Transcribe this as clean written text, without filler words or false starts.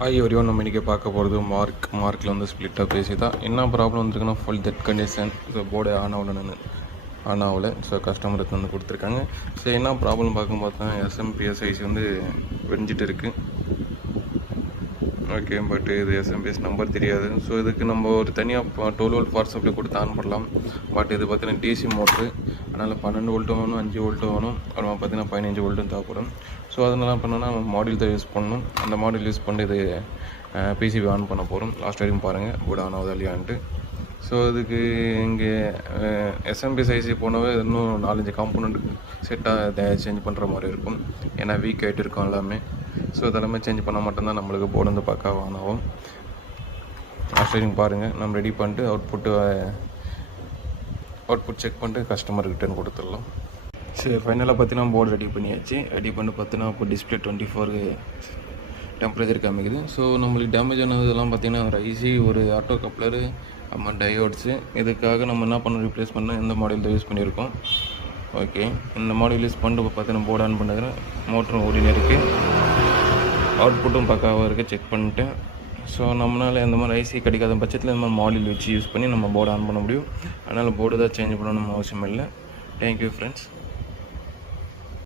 Hi everyone, நம்ம இன்றைக்கி பார்க்க போகிறது மார்க்கில் வந்து ஸ்ப்ளிட்டாக பேசி தான் என்ன ப்ராப்ளம் வந்துருக்குன்னா full dead condition. So board on ஆகலை. ஸோ கஸ்டமருக்கு வந்து கொடுத்துருக்காங்க. ஸோ என்ன ப்ராப்ளம் பார்க்கும்போது தான் எஸ்எம்பிஎஸ்ஐசி வந்து வெடிஞ்சிட்டு இருக்குது. ஓகே, பட் இது எஸ்எம்பிஎஸ் நம்பர் தெரியாது. ஸோ இதுக்கு நம்ம ஒரு தனியாக 12 வோல்ட் பவர் சப்ளை கொடுத்து ஆன் பண்ணலாம். பட் இது பார்த்தீங்கன்னா டிசி மோட்ரு, அதனால் 12 வோல்ட்டும் வேணும், 5 வோல்ட்டும் வேணும், அப்புறம் பார்த்தீங்கன்னா 15 வோல்ட்டும் தேவைப்படும். ஸோ அதனால பண்ணோன்னா மாடியூல் தான் யூஸ் பண்ணணும். அந்த மாடியூல் யூஸ் பண்ணி இது பிசிபி ஆன் பண்ண போகிறோம். லாஸ்ட் வரைக்கும் பாருங்கள் போர்டு ஆன் ஆகுதா இல்லையான்ட்டு. ஸோ இதுக்கு இங்கே எஸ்எம்பிஎஸ்ஐசி போனவே இன்னும் 4-5 காம்பனண்ட் செட்டாக சேஞ்ச் பண்ணுற மாதிரி இருக்கும். ஏன்னா வீக் ஆகிட்டு இருக்கும் எல்லாமே. ஸோ இதெல்லாமே சேஞ்ச் பண்ணால் மட்டும்தான் நம்மளுக்கு போர்டு வந்து பக்காவாக ஆன் ஆகும். லாஸ்ட் பாருங்கள், நம்ம ரெடி பண்ணிட்டு அவுட்புட் செக் பண்ணிட்டு கஸ்டமர் ரிட்டர்ன் கொடுத்துடலாம். சரி, ஃபைனலாக பார்த்தீங்கன்னா போர்டு ரெடி பண்ணியாச்சு. ரெடி பண்ணி பார்த்தீங்கன்னா இப்போ டிஸ்பிளே 24 டெம்பரேச்சர் காமிக்குது. ஸோ நம்மளுக்கு டேமேஜ் ஆனதெல்லாம் பார்த்தீங்கன்னா ஒரு ஐசி, ஒரு ஆட்டோ கப்ளரு, டயோட்ஸு. இதுக்காக நம்ம என்ன பண்ண ரீப்ளேஸ் பண்ணால் இந்த மாடல் தான் யூஸ் பண்ணியிருக்கோம். ஓகே, இந்த மாடல் யூஸ் பண்ணிட்டு பார்த்தீங்கன்னா போர்டு ஆன் பண்ணுறேன். மோட்டரும் ஓடினே இருக்குது, அவுட்புட்டும் பக்காவாக இருக்குது, செக் பண்ணிட்டேன். ஸோ நம்மளால் இந்த மாதிரி ஐசி கிடைக்காத பட்சத்தில் இந்த மாதிரி மாடல் வச்சு யூஸ் பண்ணி நம்ம போர்டு ஆன் பண்ண முடியும். அதனால் போர்டு தான் சேஞ்ச் பண்ணணும்னு அவசியம் இல்லை. Thank you friends.